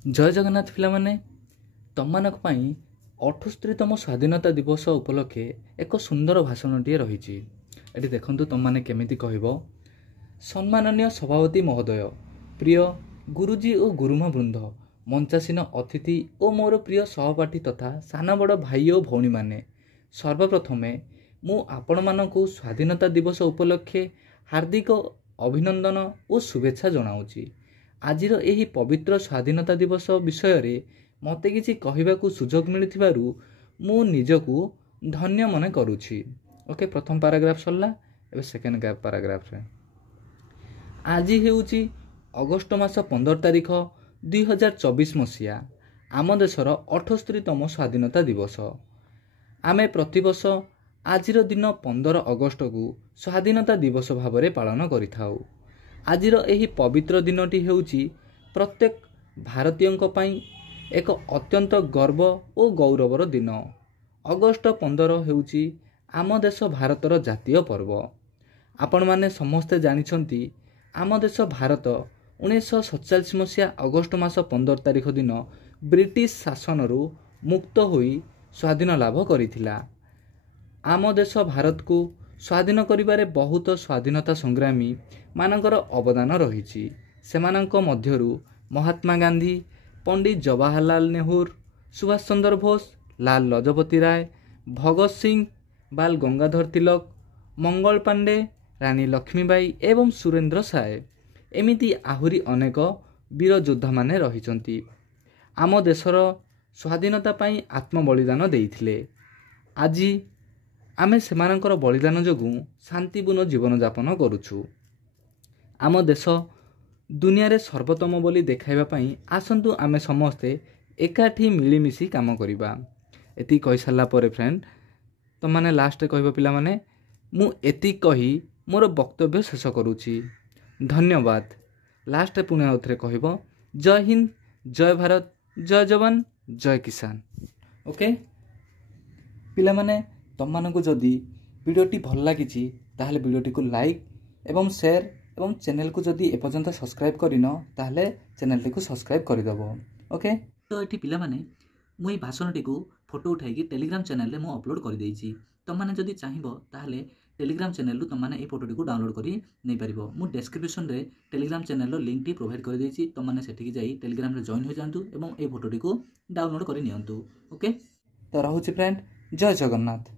जय जगन्नाथ पिलामाने तममानक पई 78तम स्वाधीनता दिवस उपलक्षे एक सुंदर भाषणटीए रही। एटी देखंतु तममाने केमिति कहबो। सम्माननीय सभापति महोदय, प्रिय गुरुजी और गुरुमा वृंद, मंचासीन अतिथि और मोर प्रिय सहपाठी तथा सान बड़ भाई और भौणी माने, सर्वप्रथमे मु आपण मानकु स्वाधीनता दिवस उपलक्षे हार्दिक अभिनंदन और शुभेच्छा जनाऊँगी। आजिर एही पवित्र स्वाधीनता दिवस विषय रे मते किछि कहिबाकु सुजोग मिलिथिबारु मु निजकु धन्य मने करूछि। ओके, प्रथम पैराग्राफ सरला। एबे सेकेंड पैराग्राफ रे आज हेउछि अगस्ट मास 15 तारिख 2024 मसिया आम देशर 78तम स्वाधीनता दिवस। आमे प्रतिवर्ष आजिर दिन 15 अगस्ट को स्वाधीनता दिवस भाव में पालन करिथाउ। आजिर एही पवित्र दिनटी हेउछि प्रत्येक भारतीयଙ୍କ ପାଇଁ एक अत्यंत गर्व और गौरवर दिन। अगस्ट 15 हेउछि आम देश भारतर जातीय पर्व। आपण माने समस्ते जानिछंती आम देश भारत 1947 मसिया अगस्ट मास 15 तारिख दिन ब्रिटिश शासनरू मुक्त होई स्वाधीन लाभ करिथिला। आम देश भारत को स्वाधीन करिबारे बहुत स्वाधीनता संग्रामी मानकर अवदान रही। सेमानंक मध्यरु महात्मा गांधी, पंडित जवाहरलाल नेहरू, सुभाष चंद्र बोस, लाल लजपति राय, भगत सिंह, बाल गंगाधर तिलक, मंगल पांडे, रानी लक्ष्मीबाई एवं सुरेंद्र साय एमिति आहुरी अनेक वीर योद्धा माने रहिचंती। आम देशर स्वाधीनता पाई आत्म बलिदान देइथिले। आजी आमे सेमानंकर बलिदान जोगु शांतिपूर्ण जीवन यापन करुछु। आम देश दुनिया रे सर्वोत्तम बोली देखाइबा पई आसंतु आमे समस्ते एकाठी मिलीमिशी काम करिबा। एति कहि सारला परे फ्रेंड तो माने लास्ट कहबो पिला माने मु एति कहि मोर वक्तव्य शेष करूछि। धन्यवाद। लास्ट पुणे आउथरे कहबो जय हिंद, जय भारत, जय जवान, जय किसान। ओके पिला माने तम मानकु जदि वीडियोटी भल लागिछि ताहले वीडियोटी को लाइक एवं शेयर एवं चैनल को जदि एपर्यंत सब्सक्राइब करिन ताहले चैनल टी को सब्सक्राइब कर दबो। ओके, तो एठी पिला माने मुई भाषण टी को फोटो उठाई कि टेलीग्राम चैनल रे मु अपलोड कर देइछि। तम माने जदि चाहिबो ताहले टेलीग्राम चैनल रु तम माने ए फोटो टी को डाउनलोड करी नै परिबो। मु डिस्क्रिप्शन रे टेलीग्राम चैनल रो लिंक टी प्रोवाइड कर देइछि। तम माने सेठी कि जाई टेलीग्राम रे जॉइन हो जांतु एवं ए फोटो टी को डाउनलोड करी नियंतु। ओके, तो रहउछि फ्रेंड, जय जगन्नाथ।